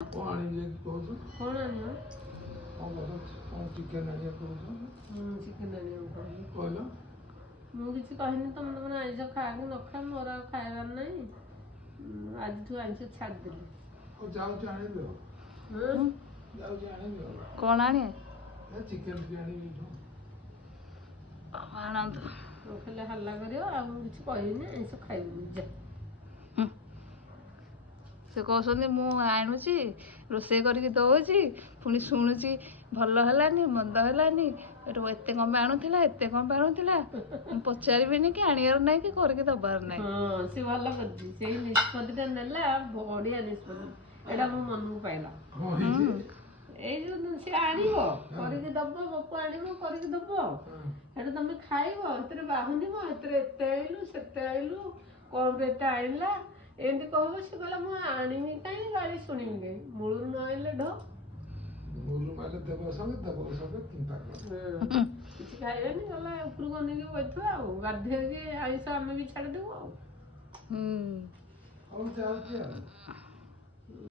कौन आनी कौन कौन आनियो कौन चिकन आनिया कौन चिकन आनियो कहलो ମୁଁ କିଛି କହିନି ତମେ ତମର ଆଇଁଷ ଖାଇବାକୁ ନ ଖା ମୋର ଆଉ ଖାଇବାର ନାହିଁ ଆଜିଠୁ ଆଇଁଷ ଛାଡ଼ିଦେଲି ଯାଉଛି ଆଣିବି ଯାଉଛି ଆଣିବି କ'ଣ ଆଣିବେ ଚିକେନ ଟିକେ ଆଣିବି ଆଣନ୍ତୁ ଖାଲି ହାଲ୍ଲା କରିବ ଆଉ ମୁଁ କିଛି କହିବିନି ଆଇଁଷ ଖାଇବିନି ଯା ସେ କହୁଛନ୍ତି ମୁଁ ଆଣୁଛି ରୋଷେଇ କରିକି ଦଉଛି ପୁଣି ଶୁଣୁଛି ଭଲ ହେଲାନି ମନ୍ଦ ହେଲାନି ଏଠୁ ଏତେ କ'ଣ ପାଇଁ ଆଣୁଥିଲା ଏତେ କ'ଣ ପାଇଁ ଆଣୁଥିଲା ମୁଁ ପଚାରିବିନି କି ଆଣିବାର ନାହିଁ କି କରିକି ଦବାର ନାହିଁ। ହଁ ସେ ଭଲ କରିଛି ସେଇ ନିଷ୍ପତ୍ତିଟା ନେଲା ବଢିଆ ନିଷ୍ପତ୍ତି ଏଇଟା ମୋ ମନକୁ ପାଇଲା ଏଇ ଯୋଉ ସେ ଆଣିବ କରିକି ଦବ ବାପୁ ଆଣିବ କରିକି ଦବ ସେଠୁ ତମେ ଖାଇବ ସେଥିରେ ବାହୁନିବ ସେଥିରେ ଏତେ ଆଇଲୁ ସେତେ ଆଇଲୁ କଣ ଏତେ ଆଣିଲା ଏମିତି କହିବ ସେ କହିଲା ମୁଁ ଆଣିନି କାହିଁ ଗାଳି ଶୁଣିବି କାହିଁ ମୂଳରୁ ନ ଆଣିଲେ ଢ କିଛି ଖାଇବେନି ଗଲା ଉପରକୁ ଅନେଇକି ବସିଥିବ ଆଉ ବାଧ୍ୟ ହେଇକି ଆଇଁଷ ଆମେ ବି ଛାଡ଼ିଦେବୁ ଆଉ ହଉ ଯାଉଛି ଆଉ